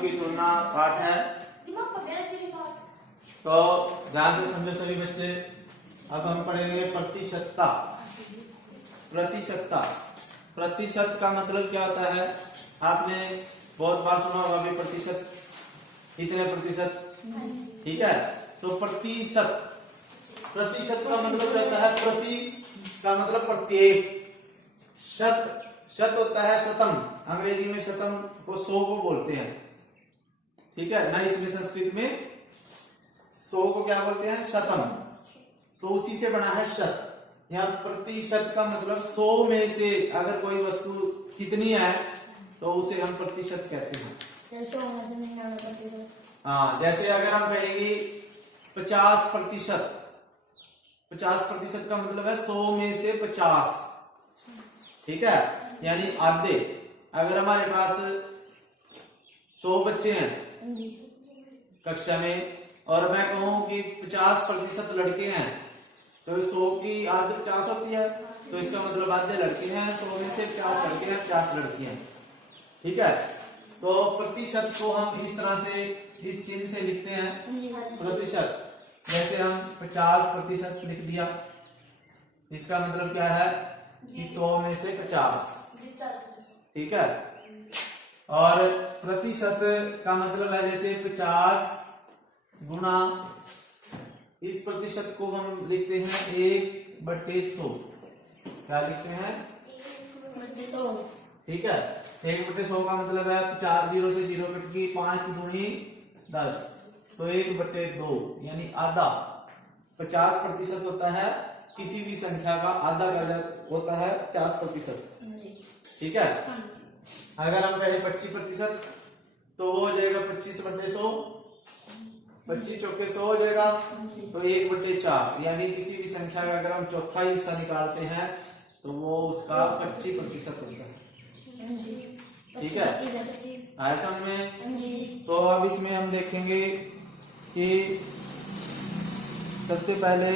की तुलना पाठ है। तो ध्यान से समझो सभी बच्चे। अब हम पढ़ेंगे प्रतिशतता। प्रतिशतता, प्रतिशत का मतलब क्या होता है? आपने बहुत बार सुना होगा भी प्रतिशत, इतने प्रतिशत, ठीक है। तो प्रतिशत, प्रतिशत का मतलब क्या होता है? प्रति का मतलब प्रत्येक, शत, शत होता है शतम, अंग्रेजी में शतम को 100 को बोलते हैं, ठीक है ना। इसमें संस्कृत में 100 को क्या बोलते हैं? शतम। तो उसी से बना है शत। यहाँ प्रतिशत का मतलब 100 में से अगर कोई वस्तु कितनी है तो उसे हम प्रतिशत कहते हैं। हाँ, जैसे अगर हम कहेंगे 50%, 50% का मतलब है 100 में से 50, ठीक है, यानी आधे। अगर हमारे पास 100 बच्चे हैं कक्षा में और मैं कहूं कि 50% लड़के हैं, तो 100 की आधे 50 होती है, तो इसका मतलब आधे लड़के हैं, 100 में से 50 लड़के हैं, 50 लड़कियां, ठीक है। तो प्रतिशत को हम इस तरह से, इस चिन्ह से लिखते हैं प्रतिशत। जैसे हम 50% लिख दिया, इसका मतलब क्या है कि 100 में से 50, ठीक है। और प्रतिशत का मतलब है जैसे 50 गुना, इस प्रतिशत को हम लिखते हैं 1/100। क्या लिखते हैं? 1/100, ठीक है। 1/100 का मतलब है 4 0 से 0 कट गई, 5 दूनी 10, तो 1/2 यानी आधा। 50% होता है किसी भी संख्या का आधा का होता है 50%, ठीक है। अगर हम कहें 25% तो वो हो जाएगा 25/100, 25 चौके 100 हो जाएगा, तो 1/4 यानी किसी भी संख्या का अगर हम चौथा हिस्सा निकालते हैं तो वो उसका 25% होता है, ठीक है। आया समझ में? तो अब इसमें हम देखेंगे कि सबसे पहले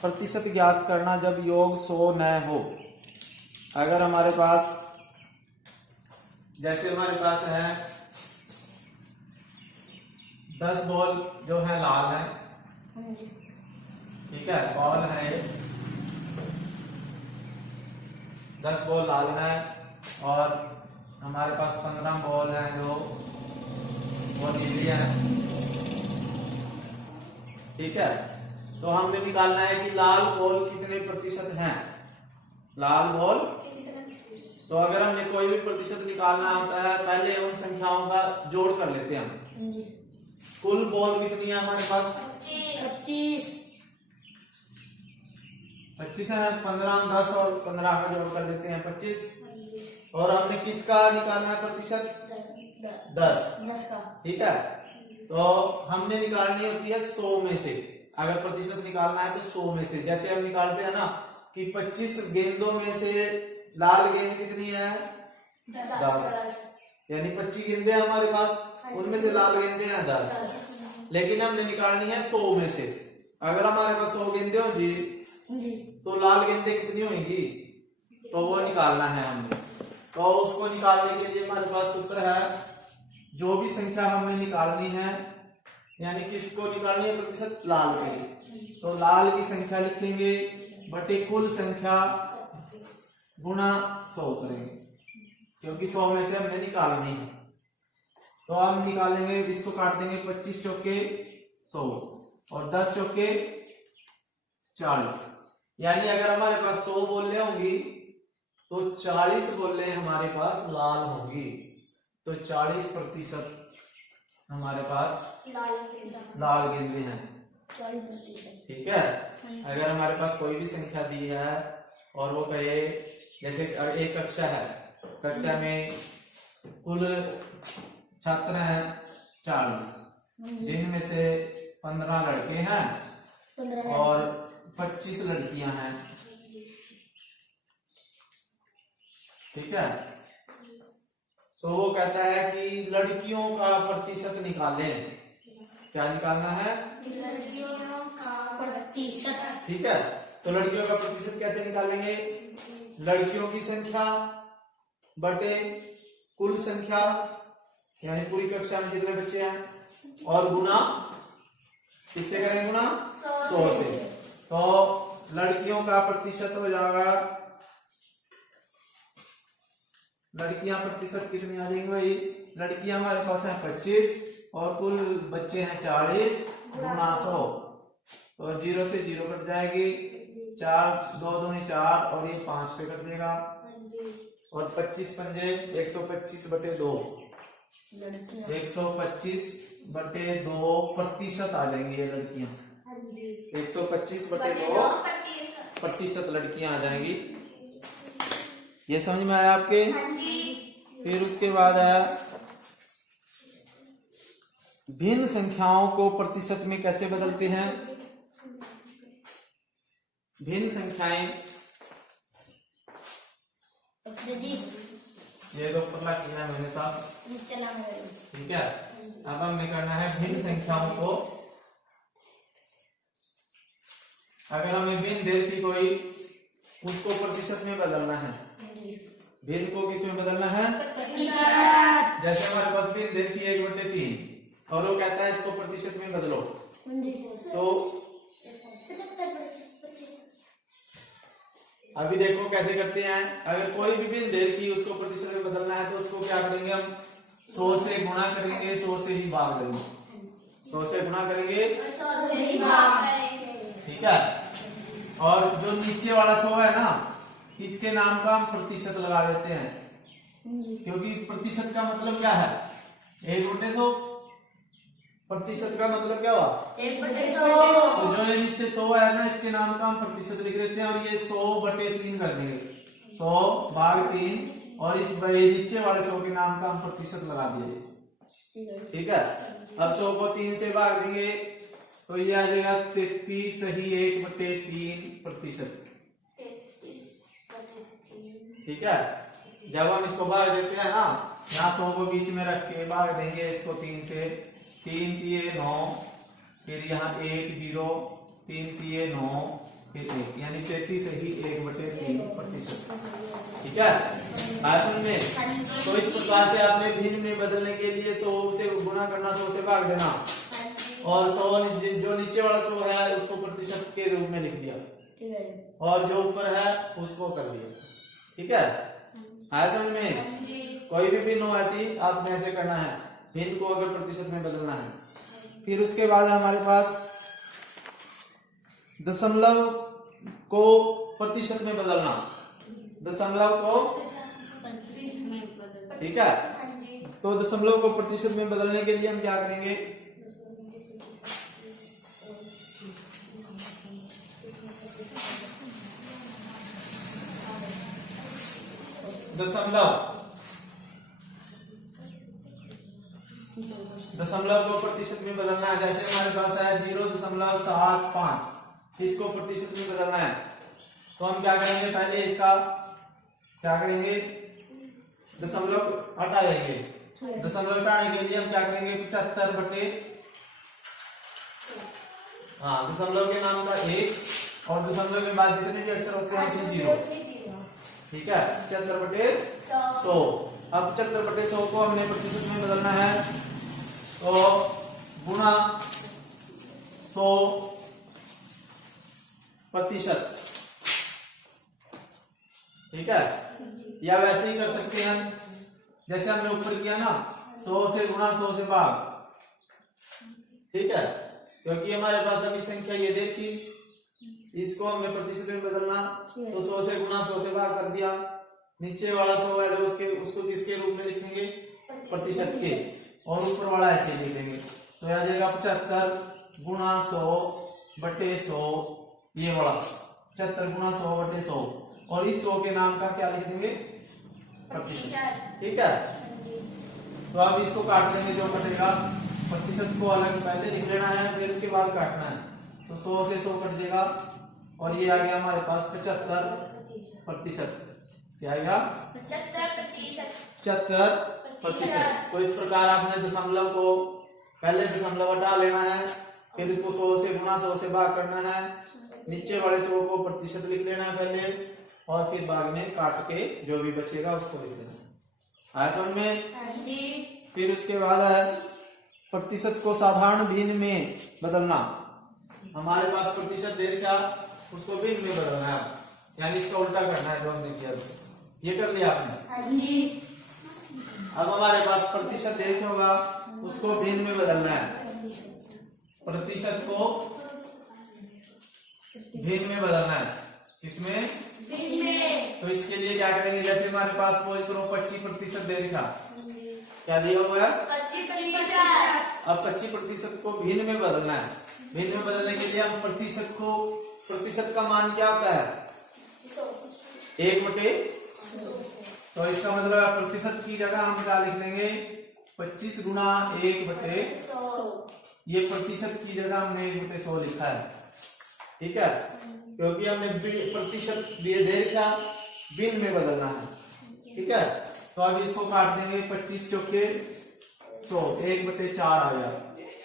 प्रतिशत ज्ञात करना जब योग 100 न हो। अगर हमारे पास, जैसे हमारे पास है 10 बॉल जो है लाल है, ठीक है, बॉल है 10 बॉल लाल है, और हमारे पास 15 बॉल है जो वो नीली है, ठीक है। तो हमने निकालना है कि लाल बॉल कितने प्रतिशत हैं। लाल बॉल, तो अगर हमने कोई भी प्रतिशत निकालना होता है पहले उन संख्याओं का जोड़ कर लेते हैं हम। कुल बॉल कितनी है हमारे पास? 25 है। 15, 10 और 15 का जोड़ कर देते हैं 25। और हमने किसका निकालना है प्रतिशत? 10 का, ठीक है। तो हमने निकालनी होती है 100 में से। अगर प्रतिशत निकालना है तो 100 में से, जैसे हम निकालते हैं ना कि 25 गेंदों में से लाल गेंद कितनी है? 10, यानी 25 गेंदे हमारे पास, उनमें से लाल गेंदे हैं 10, लेकिन हमने निकालनी है 100 में से। अगर हमारे पास 100 गेंदे होंगी तो लाल गेंदे कितनी होंगी, तो वो निकालना है हमने। तो उसको निकालने के लिए हमारे पास सूत्र है, जो भी संख्या हमने निकालनी है, यानी किसको निकालनी है प्रतिशत? लाल के लिए। तो लाल की संख्या लिखेंगे बटे कुल संख्या गुणा 100 करेंगे, क्योंकि 100 में से हमने निकालनी है। तो हम निकालेंगे, इसको काट देंगे 25 चौके 100 और 10 चौके 40, यानी अगर हमारे पास 100 बोले होंगी तो 40 बोले हमारे पास लाल होंगी, तो 40% हमारे पास लाल गेंदे हैं, 40%, ठीक है। अगर हमारे पास कोई भी संख्या दी है और वो कहे, जैसे एक कक्षा है, कक्षा में कुल छात्र हैं 40, जिनमें से 15 लड़के हैं और 25 लड़कियां हैं, ठीक है। तो वो कहता है कि लड़कियों का प्रतिशत निकालें। क्या निकालना है? लड़कियों का प्रतिशत, ठीक है। तो लड़कियों का प्रतिशत कैसे निकालेंगे? लड़कियों की संख्या बटे कुल संख्या यानी पूरी कक्षा में जितने बच्चे हैं, और गुना किससे करेंगे? गुना 100 से। तो लड़कियों का प्रतिशत हो जाएगा, लड़कियां प्रतिशत कितनी आ जाएंगी भाई? लड़कियां हमारे पास है 25 और कुल बच्चे हैं 40 गुना 100। तो 0 से 0 कट जाएगी, 4 2 दूनी 4 और ये 5 पे कट देगा, और 25 पंजे 125 बटे 2, 125 बटे 2 प्रतिशत आ जाएंगी ये लड़कियां। 125 बटे 2 प्रतिशत लड़कियां आ जाएंगी। ये समझ में आया आपके? फिर उसके बाद आया भिन्न संख्याओं को प्रतिशत में कैसे बदलते हैं? भिन्न संख्याएं, ये तो पता किया है मैंने साहब, ठीक है। अब हमें करना है भिन्न संख्याओं को, अगर हमें भिन्न दे थी कोई, उसको प्रतिशत में बदलना है। भिन्न को किस में बदलना है? प्रतिशत। जैसे हमारे पास भिन्न दे थी 1/3 और वो कहता है इसको प्रतिशत में बदलो, तो अभी देखो कैसे करते हैं। अगर कोई भी भिन्न दे थी उसको प्रतिशत में बदलना है तो उसको क्या करेंगे? हम 100 से गुणा करेंगे, 100 से ही भाग देंगे, 100 से गुणा करेंगे, 100 से ही भाग करेंगे, ठीक है। और जो नीचे वाला 100 है ना, इसके नाम का हम प्रतिशत लगा देते हैं, क्योंकि प्रतिशत का मतलब क्या है? 1/100। प्रतिशत का मतलब क्या हुआ? 1/100। तो जो ये नीचे 100 है ना, इसके नाम का हम प्रतिशत लिख देते हैं, और ये 100/3 कर देंगे, 100/3, और इस नीचे वाले 100 के नाम का हम प्रतिशत लगा दिए, ठीक है। अब 100 को 3 से भाग देंगे तो ये आ जाएगा 33 सही 1/3 प्रतिशत, ठीक है। जब हम इसको भाग देते हैं ना, यहाँ 100 को बीच में रख के भाग देंगे इसको 3 से, 3 3 9, फिर यहाँ 1 0, 3 3 9, फिर 1, यानी 33 सही 1/3 प्रतिशत, ठीक है। आसन में तो इस प्रकार से आपने भिन्न में बदलने के लिए 100 से गुणा करना, 100 से भाग देना, और 100 जो नीचे वाला 100 है उसको प्रतिशत के रूप में लिख दिया, और जो ऊपर है उसको कर दिया, ठीक है। आसन में कोई भी भिन्न हो ऐसी आपने ऐसे करना है, भिन्न को अगर प्रतिशत में बदलना है। फिर उसके बाद हमारे पास दशमलव को प्रतिशत में बदलना, दशमलव को, ठीक है। तो दशमलव को प्रतिशत में बदलने के लिए हम क्या करेंगे? दशमलव को प्रतिशत में बदलना है। जैसे हमारे पास है 0.75, इसको प्रतिशत में बदलना है, तो हम क्या करेंगे? पहले इसका क्या करेंगे? दशमलव हटा जाएंगे। दशमलव हटाने के लिए हम क्या करेंगे? 75 दशमलव के नाम का 1, और दशमलव के बाद जितने भी अक्षर होते हैं 0, ठीक है। 75/100। अब 75/100 को हमने प्रतिशत में बदलना है, तो गुणा 100 प्रतिशत, ठीक है। या वैसे ही कर सकते हैं जैसे हमने ऊपर किया ना, 100 से गुणा 100 से भाग, ठीक है। क्योंकि हमारे पास अभी संख्या ये देखी, इसको हमने प्रतिशत में बदलना, तो 100 से गुणा 100 से भाग कर दिया। नीचे वाला 100 है जो उसको किसके रूप में लिखेंगे? प्रतिशत के, और ऊपर वाला ऐसे लिखेंगे, तो आ जाएगा 75 गुणा 100/100, ये वाला 75 गुणा 100/100, और इस 100 के नाम का क्या लिख देंगे? प्रतिशत, ठीक है। तो अब इसको काट लेंगे, जो कटेगा प्रतिशत को अलग पहले लिख लेना है, फिर उसके बाद काटना है, तो 100 से 100 कट जाएगा, और ये आ गया हमारे पास 75%। क्या आएगा? 75%। तो इस प्रकार आपने दशमलव को पहले दशमलव हटा लेना है, फिर इसको 100 से गुणा 100 से भाग करना है, नीचे वाले 100 को प्रतिशत लिख लेना है पहले, और फिर भाग में काट के जो भी बचेगा उसको लिख लेना है। आया समझ में? फिर उसके बाद है प्रतिशत को साधारण भिन्न में बदलना। हमारे पास प्रतिशत दे रखा, उसको भिन्न में बदलना है, यानी इसका उल्टा करना है जो हमने किया। ये कर लिया आपने? हाँ जी। अब हमारे पास प्रतिशत दे रखा होगा, उसको भिन्न में बदलना है। प्रतिशत को भिन्न में बदलना है। किसमें? भिन्न में। तो इसके लिए क्या करेंगे, जैसे हमारे पास कोई करो 25% दे रखा, क्या दिया हुआ है? 25%। अब 25% को भिन्न में बदलना है। भिन्न में बदलने के लिए हम प्रतिशत का मान क्या होता है? 1/100। तो इसका मतलब है प्रतिशत की जगह हम क्या लिख लेंगे? 25 गुना 1/100। ये प्रतिशत की जगह हमने 1/100 लिखा है। ठीक है, क्योंकि हमने प्रतिशत दे रखा, भिन्न में बदलना है। ठीक है, तो अब इसको काट देंगे 25 चौके 100, 1/4 आ गया।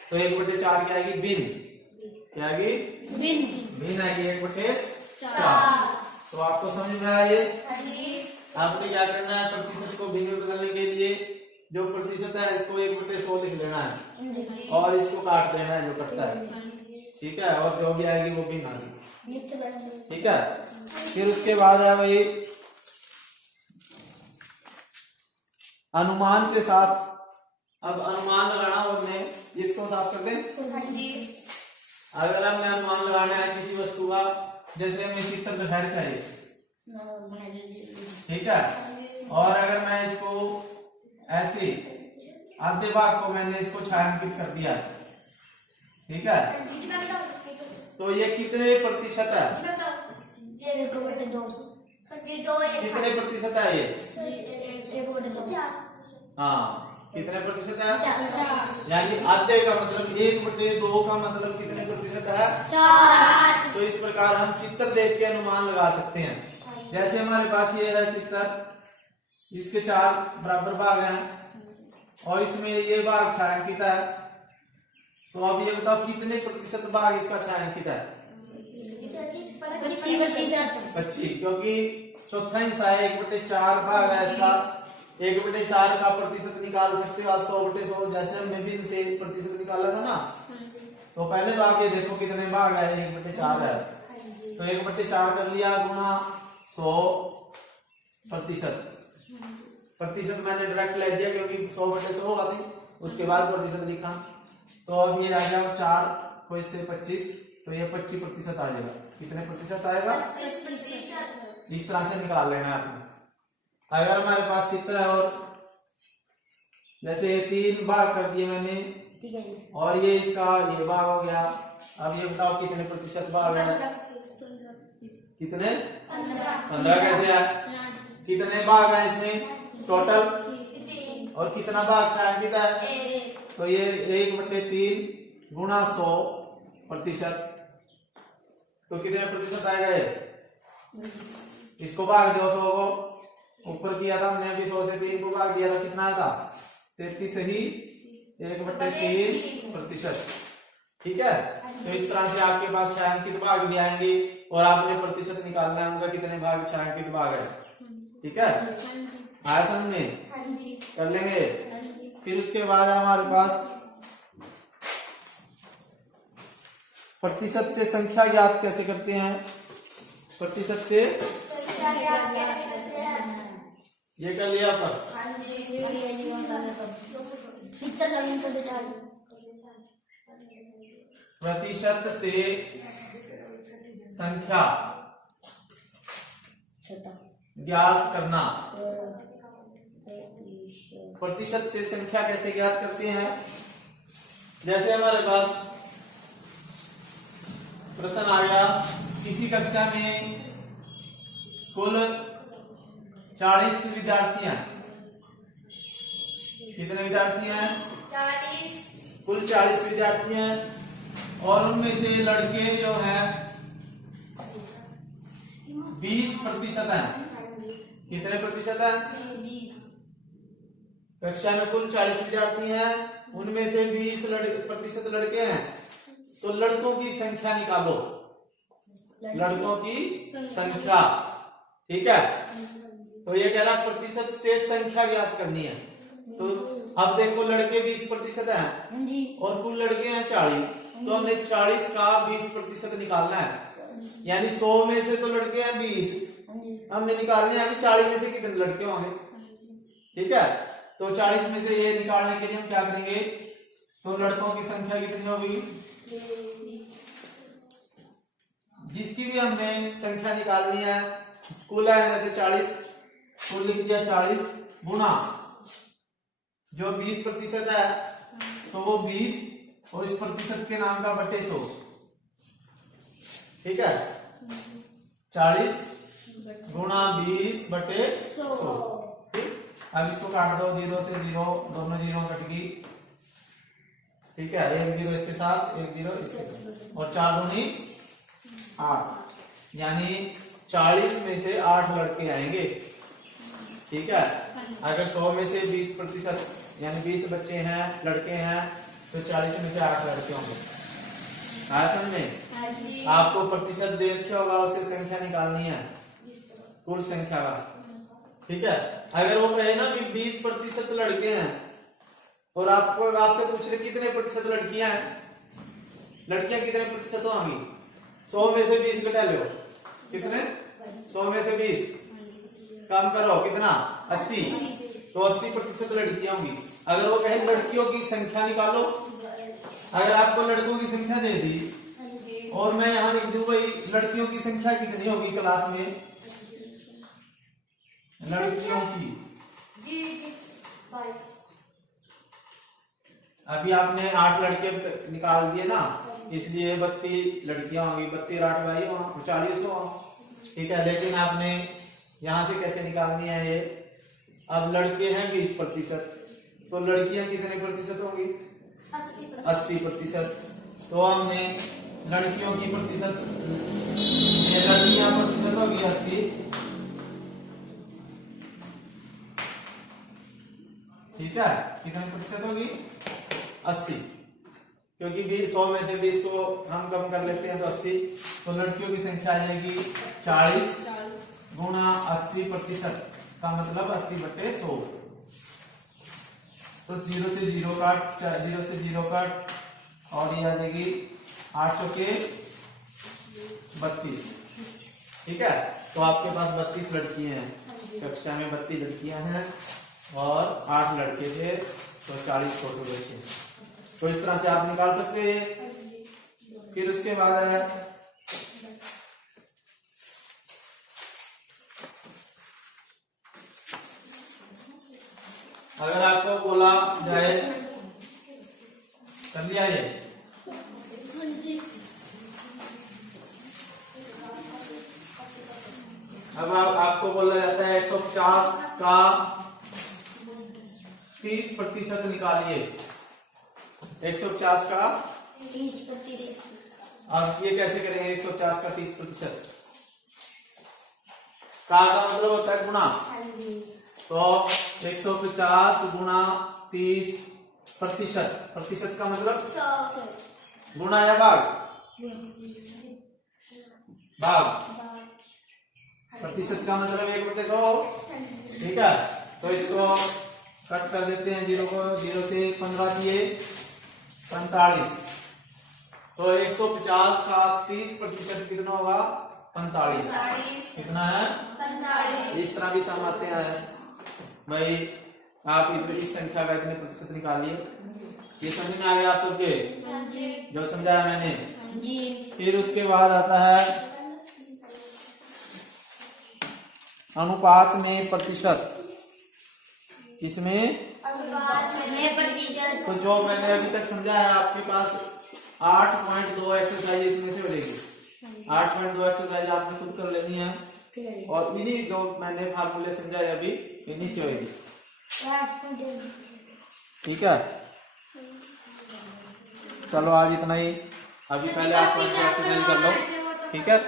तो 1/4 क्या आएगी? भिन्न। क्या आएगी? भिन्न आएगी 1/4। तो आपको समझ में आया ये? आपने क्या करना है, प्रतिशत को भिन्न में बदलने के लिए जो प्रतिशत है इसको 1/100 लिख लेना है और इसको काट देना है जो कटता है। ठीक है, और जो भी आएगी वो भिन्न आएगी। ठीक है, फिर उसके बाद है वही अनुमान के साथ। अब अनुमान लगाना हमने, इसको साफ कर दें। अगर हमने अनुमान लगाना है किसी वस्तु का, जैसे हमें चित्र दिखाई का है, ठीक है, और अगर मैं इसको ऐसे आधे भाग को मैंने इसको छायांकित कर दिया, ठीक है, तो ये कितने प्रतिशत है? कितने प्रतिशत है ये? हाँ, कितने प्रतिशत है? यानी आधे का मतलब 1/2 का मतलब कितने प्रतिशत है? 4। तो इस प्रकार हम चित्र देख के अनुमान लगा सकते हैं। जैसे हमारे पास ये है चित्र, इसके 4 बराबर भाग हैं और इसमें ये भाग छायांकित है। तो अब ये बताओ कितने प्रतिशत भाग इसका छायांकित है? 25, क्योंकि चौथा हिस्सा है, 1/4 भाग है इसका। 1/4 का प्रतिशत निकाल सकते हो आप 100/100, जैसे हमने भिन्न से प्रतिशत निकाला था ना। तो पहले तो आप ये देखो कितने भाग है, 1/4 है, तो 1/4 कर लिया गुना 100%। प्रतिशत मैंने डायरेक्ट ले दिया क्योंकि 100/100 होगा थी, उसके बाद प्रतिशत लिखा। तो अब ये आ जाएगा 4 को इससे 25, तो ये 25% आ जाएगा। कितने प्रतिशत आएगा? 25%। इस तरह से निकाल लेना है आपने। अगर हमारे पास चित्र है और जैसे 3 भाग कर दिए मैंने, और ये इसका ये भाग हो गया। अब ये बताओ कितने प्रतिशत भाग है? कितने? 15 कैसे है? कितने भाग है इसमें टोटल, और कितना भाग छायांकित है? तो ये 1/3 गुना 100%, तो कितने प्रतिशत आएगा ये? इसको भाग दो 100 को, ऊपर किया था हमने अभी 100 से 3 को भाग दिया था, कितना आया? 33 ही 1/3%। ठीक है, तो इस तरह से आपके पास छायांकित भाग भी आएंगे और आपने प्रतिशत निकालना है उनका कितने भाग छायांकित भाग है। ठीक है, आया समझ में? कर लेंगे। फिर उसके बाद हमारे पास प्रतिशत से संख्या ज्ञात कैसे करते हैं? प्रतिशत से ये कर लिया पर प्रतिशत से संख्या ज्ञात करना। प्रतिशत से संख्या कैसे ज्ञात करते हैं? जैसे हमारे पास प्रश्न आ गया, किसी कक्षा में कुल 40 विद्यार्थी हैं। कितने विद्यार्थी हैं? 40। कुल 40 विद्यार्थी हैं और उनमें से लड़के जो हैं 20% हैं। कितने प्रतिशत है? 20। कक्षा में कुल 40 विद्यार्थी हैं, उनमें से 20% लड़के हैं। तो लड़कों की संख्या निकालो, लड़कों की संख्या। ठीक है, तो ये कह रहा प्रतिशत से संख्या ज्ञात करनी है। तो अब देखो लड़के 20% है हाँ जी। और कुल लड़के हैं 40, तो हमने 40 का 20% निकालना है, यानी 100 में से तो लड़के हैं 20, हमने निकालने हैं अभी 40 में से कितने लड़के होंगे। ठीक है, तो 40 में से ये निकालने के लिए हम क्या करेंगे, तो लड़कों की संख्या कितनी होगी, जिसकी भी हमने संख्या निकालनी है, कुल है जैसे 40, कुल लिख दिया 40 गुना जो 20% है तो वो 20 और इस प्रतिशत के नाम का बटे 100। ठीक है, 40 गुना 20 बटे 100। ठीक, अब इसको काट दो, 0 से 0, दोनों 0 कट गई। ठीक है, 1 0 इसके साथ, 1 0 इसके साथ, और 4 दूनी 8, यानी 40 में से 8 लड़के आएंगे। ठीक है, अगर 100 में से 20% यानी 20 बच्चे हैं, लड़के हैं, तो 40 में से 8 लड़के होंगे। आया समझ में? आपको प्रतिशत दे रखा होगा, उससे संख्या निकालनी है, कुल संख्या का। ठीक है, अगर वो कहे ना कि 20% लड़के हैं और आपको आपसे पूछ रहे कितने प्रतिशत लड़कियां हैं, लड़कियां कितने प्रतिशत होंगी, 100 में से 20 घटा लो, कितने, 100 में से 20 कम करो, कितना, 80, तो 80% लड़कियां होंगी। अगर वो कहे लड़कियों की संख्या निकालो, अगर आपको लड़कों की संख्या दे दी और मैं यहाँ लिख दूं भाई लड़कियों की संख्या कितनी होगी क्लास में, लड़कियों की, अभी आपने 8 लड़के निकाल दिए ना, इसलिए 32 लड़कियां होंगी, 32 8 भाई 40 हो। ठीक है, लेकिन आपने यहां से कैसे निकालनी है ये, अब लड़के हैं 20%, तो लड़कियां कितने प्रतिशत होंगी, 80%। तो हमने लड़कियों की प्रतिशत, लड़कियां प्रतिशत होगी 80। ठीक है, कितने प्रतिशत होगी, 80, क्योंकि 100 में से 20 को हम कम कर लेते हैं तो 80, तो लड़कियों की संख्या आ जाएगी 40 गुना 80% का मतलब 80 बटे 100। तो 0 से 0 काट, 0 से 0 काट, और ये आ जाएगी 8 के 32। ठीक है, तो आपके पास 32 लड़कियां हैं, कक्षा में 32 लड़कियां हैं और 8 लड़के थे, तो 40 फोटो बचे। तो इस तरह से आप निकाल सकते हैं। फिर उसके बाद है अगर आपको बोला जाए, कर लिया ये, अब आपको बोला जाता है 150 का 30% निकालिए, 150 का 30%। अब ये कैसे करेंगे, 150 का 30% का मतलब होता है गुना, तो 150 गुना 30%, प्रतिशत का मतलब 100 गुना या भाग, भाग, प्रतिशत का मतलब 1/100। ठीक है, तो इसको कट कर देते हैं, 0 को, 0 से 15 किए 45, तो 150 का 30% कितना होगा, 45। कितना है, 45। इस तरह भी सम आते हैं भाई, आप इतनी संख्या का इतने प्रतिशत निकालिए। ये समझ में आ गया आप सबके, जो समझाया मैंने। फिर उसके बाद आता है अनुपात में प्रतिशत, किसमें, अनुपात में प्रतिशत। तो जो मैंने अभी तक समझाया आपके पास 8.2 एक्सरसाइज इसमें से बनेगी। 8.2 एक्सरसाइज आपने खुद कर लेनी है, और इन्हीं जो मैंने फार्मूले समझाए अभी, इन्हीं से होगी। ठीक है, चलो आज इतना ही, अभी पहले आप एक्सरसाइज कर लो। ठीक है।